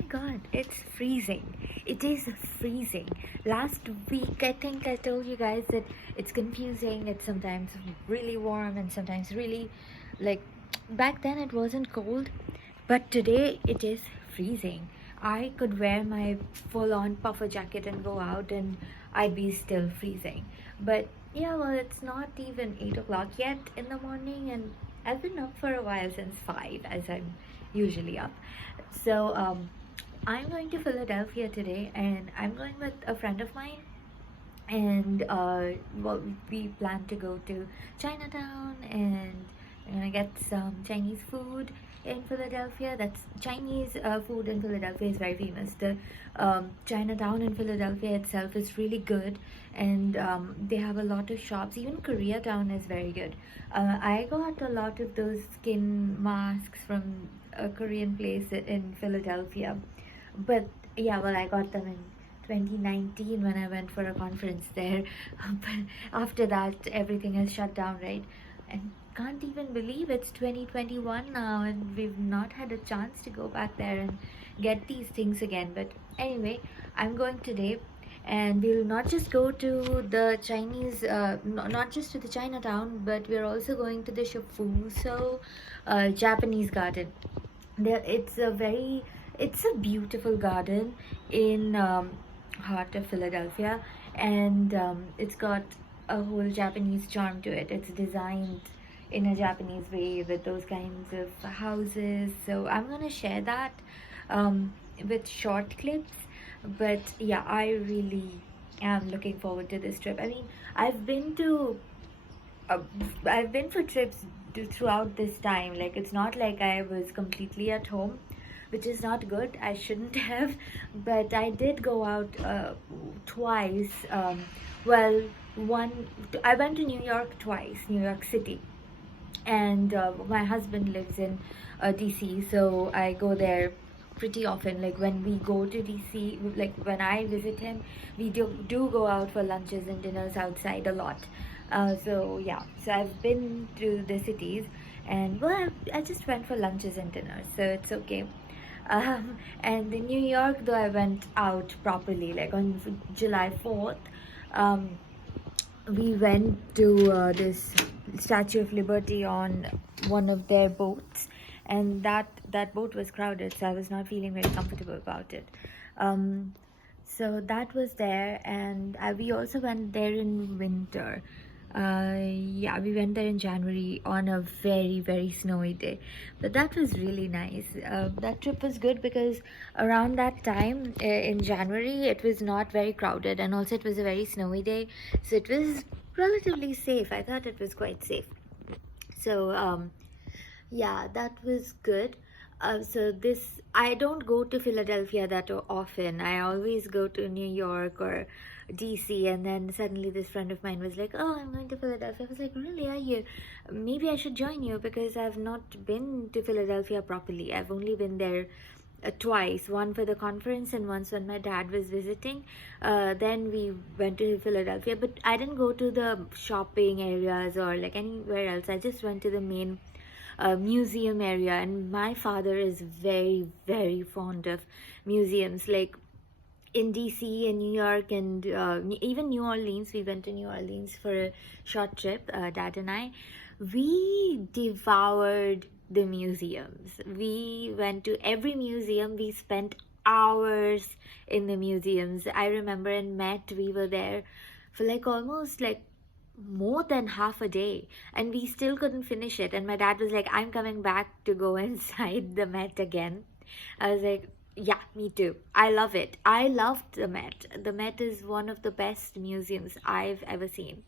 my god, it's freezing. It is freezing. Last week, I think I told you guys that it's confusing. It's sometimes really warm and sometimes really like back then it wasn't cold, but today it is freezing. I could wear my full on puffer jacket and go out, and I'd be still freezing. But yeah, well, it's not even 8 o'clock yet in the morning, and I've been up for a while since 5, as I'm usually up. So, I'm going to Philadelphia today, and I'm going with a friend of mine. And well, we plan to go to Chinatown, and we're gonna get some Chinese food in Philadelphia. That's Chinese food in Philadelphia is very famous. The Chinatown in Philadelphia itself is really good, and they have a lot of shops. Even Koreatown is very good. I got a lot of those skin masks from a Korean place in Philadelphia, but yeah, well, I got them in 2019 when I went for a conference there. But after that, everything has shut down, right? And can't even believe it's 2021 now, and we've not had a chance to go back there and get these things again. But anyway, I'm going today, and we'll not just go to the Chinese, not just to the Chinatown, but we're also going to the Shufuso Japanese garden. There, it's a beautiful garden in heart of Philadelphia, and it's got a whole Japanese charm to it. It's designed in a Japanese way with those kinds of houses. So I'm gonna share that um, with short clips. But yeah, I really am looking forward to this trip. I mean, I've been to uh, I've been for trips throughout this time. Like, it's not like I was completely at home, which is not good. I shouldn't have, but I did go out twice. Well, one I went to New York twice, New York City, and my husband lives in DC, so I go there pretty often. Like when we go to DC, like when I visit him, we do go out for lunches and dinners outside a lot. So yeah, so I've been to the cities, and well, I just went for lunches and dinners, so it's okay. And in New York, though, I went out properly, like on July 4th. Um, we went to this Statue of Liberty on one of their boats, and that boat was crowded, so I was not feeling very comfortable about it. Um, so that was there, and we also went there in winter. Yeah, we went there in January on a very, very snowy day, but that was really nice. That trip was good because around that time in January, it was not very crowded, and also it was a very snowy day, so it was relatively safe. I thought it was quite safe. So yeah, that was good. So this, I don't go to Philadelphia that often. I always go to New York or DC, and then suddenly this friend of mine was like, "Oh, I'm going to Philadelphia." I was like, "Really? Are you? Maybe I should join you because I've not been to Philadelphia properly. I've only been there twice, one for the conference and once when my dad was visiting. Then we went to Philadelphia, but I didn't go to the shopping areas or like anywhere else. I just went to the main museum area, and my father is very, very fond of museums. Like in DC and New York and even New Orleans. We went to New Orleans for a short trip, Dad and I. We devoured the museums. We went to every museum. We spent hours in the museums. I remember in Met, we were there for like almost like more than half a day, and we still couldn't finish it. And my dad was like, "I'm coming back to go inside the Met again." I was like, yeah, me too. I love it. I loved the Met. The Met is one of the best museums I've ever seen.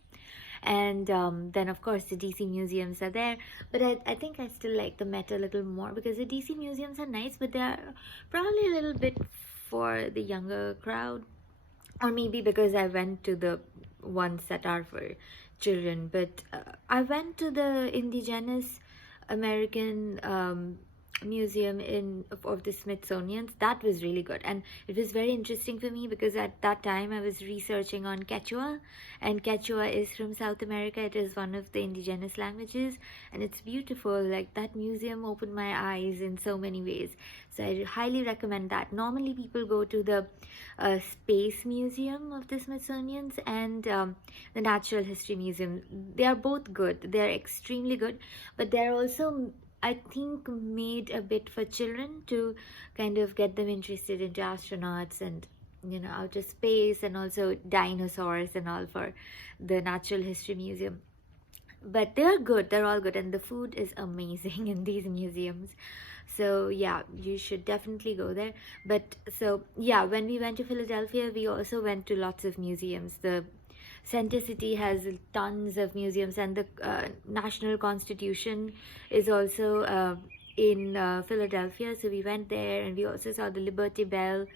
And then, of course, the DC museums are there. But I think I still like the Met a little more because the DC museums are nice, but they're probably a little bit for the younger crowd. Or maybe because I went to the ones that are for children. But I went to the Indigenous American museum of the Smithsonian's. That was really good, and it was very interesting for me because at that time I was researching on Quechua, and Quechua is from South America. It is one of the indigenous languages, and it's beautiful. Like, that museum opened my eyes in so many ways, so I highly recommend that. Normally people go to the Space Museum of the Smithsonian's and the Natural History Museum. They are both good, they're extremely good, but they're also, I think, made a bit for children to kind of get them interested into astronauts and, you know, outer space, and also dinosaurs and all for the Natural History Museum. But they're good, they're all good, and the food is amazing in these museums. So yeah, you should definitely go there. But so yeah, when we went to Philadelphia, we also went to lots of museums. The Center City has tons of museums, and the National Constitution is also in Philadelphia. So we went there, and we also saw the Liberty Bell.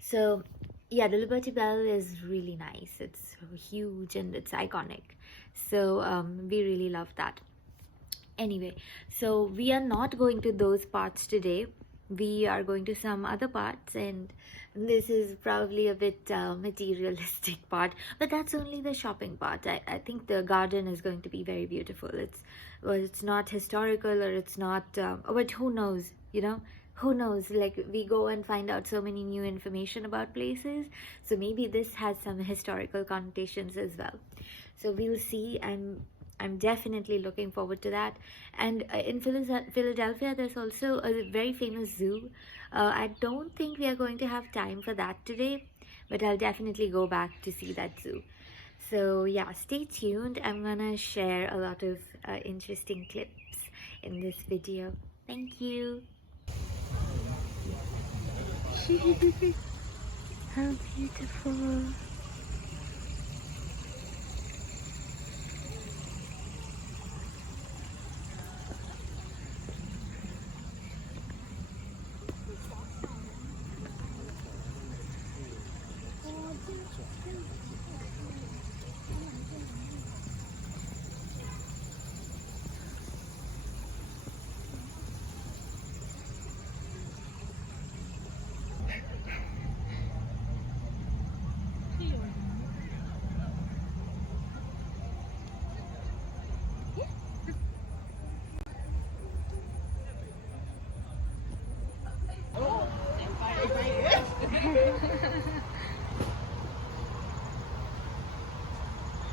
So yeah, the Liberty Bell is really nice. It's huge and it's iconic. So we really love that. Anyway, so we are not going to those parts today. We are going to some other parts, and this is probably a bit materialistic part, but that's only the shopping part. I think the garden is going to be very beautiful. It's not historical, or it's not but who knows, you know, who knows, like, we go and find out so many new information about places, so maybe this has some historical connotations as well. So we'll see. I'm definitely looking forward to that. And in Philadelphia, there's also a very famous zoo. I don't think we are going to have time for that today, but I'll definitely go back to see that zoo. So yeah, stay tuned. I'm gonna share a lot of interesting clips in this video. Thank you. How beautiful.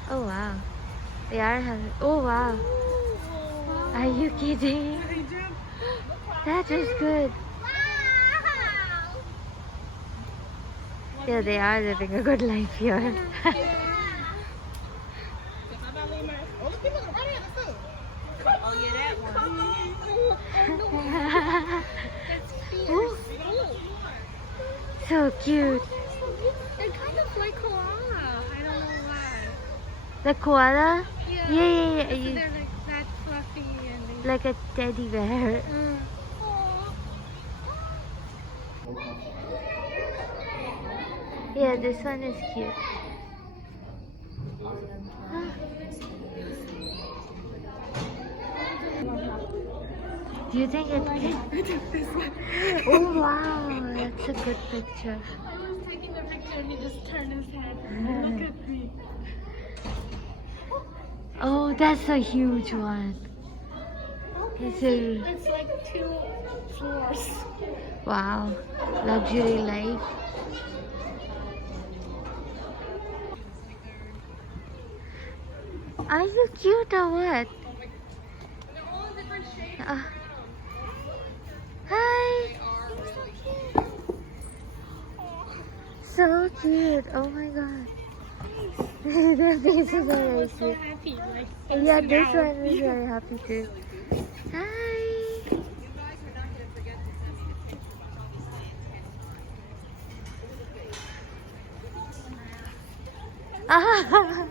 Oh wow, they are having, oh wow, are you kidding? That is good. Yeah, they are living a good life here. Ooh, so cute. They're kind of like koala. I don't know why. The koala? Yeah. Yeah. So they're like that fluffy and they... Like a teddy bear. Aw. Yeah, this one is cute. Do you think it can? Oh wow, that's a good picture. I was taking a picture and he just turned his head. Look at me. Oh, that's a huge one. It's like 2 floors. Wow, luxury life. Are you cute or what? They're all different shapes. Hi. So cute. Oh my god. Their faces are very So cute. happy. Like, Yeah, so this now. one is very happy too. Hi. Ah.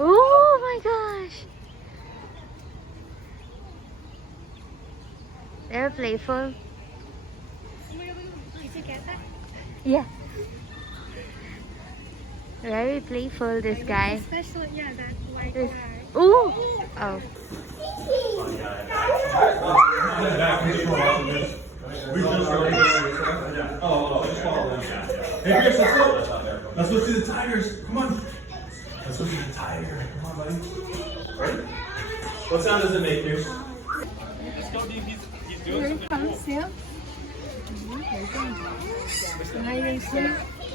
Oh my gosh. They're playful. Oh my God, did you get that? Yeah. Very playful, this guy. Especially, yeah, that white This, guy. Ooh. Oh. Hey, Chris, let's go. Let's go see the Tigers. Come on. Let's go see the Tiger. Come on, buddy. Ready? What sound does it make, Pierce? Let's go, dude. He's doing Here he comes, yeah.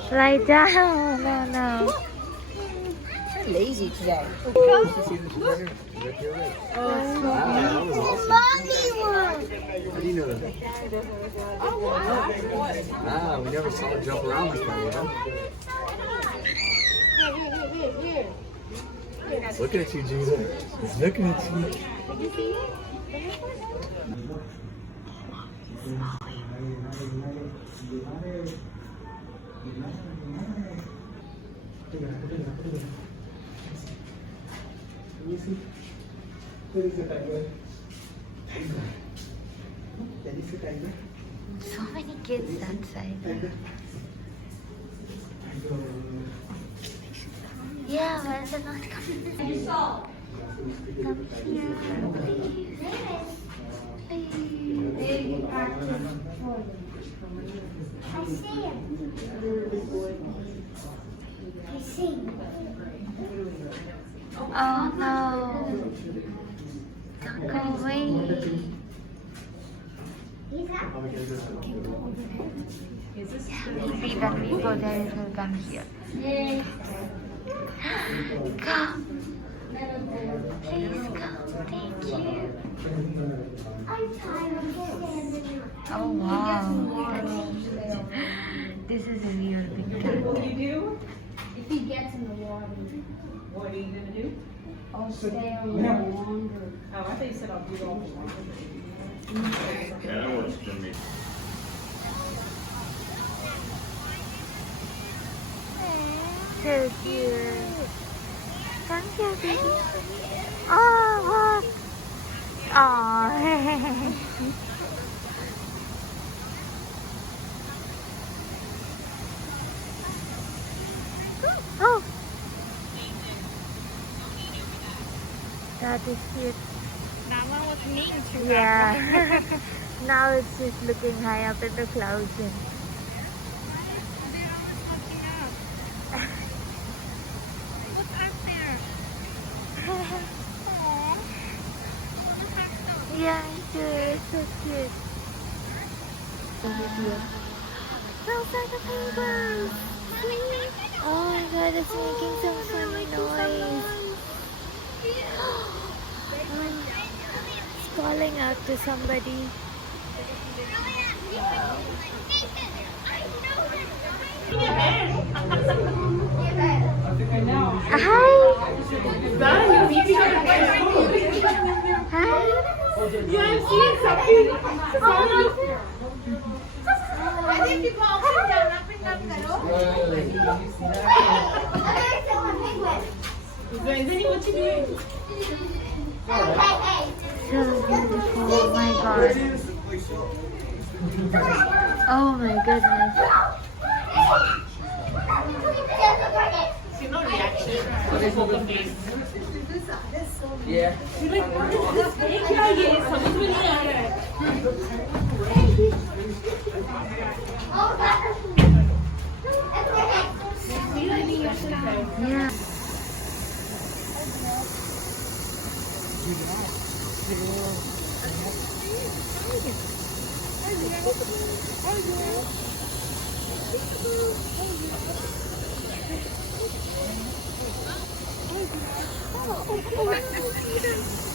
Lie down. Lie down. No, no. Lazy today. Oh, How do you know that? Ah, we never saw her jump around like that, yeah? Looking at you, Jesus. He's looking at you. So many kids that side. Yeah, why is it not coming? Come here, oh no. Don't go away. Maybe when we go there, it will come here. Come. Please come. Thank you. Oh wow. This is a real big cat. If he gets in the water, what are you gonna do? I'll stay a little longer. Oh, I thought you said I'll do all the longer. Yeah, that works for me. So cute. Come here, baby. Oh, look. Oh. Oh. That is cute. Mama was mean to Yeah. Now it's just looking high up in the clouds. And What's up there? yeah, it's so cute. Look at the penguins. Oh my god, it's making some funny noise. It's calling out to somebody. Hi. Hi. You have seen something? I think you call him down, up and down, Benny, what you doing? So beautiful. Oh my god. Oh my goodness. See no reaction. Yeah. क्या ये समझ में नहीं आ रहा है Yeah. Oh,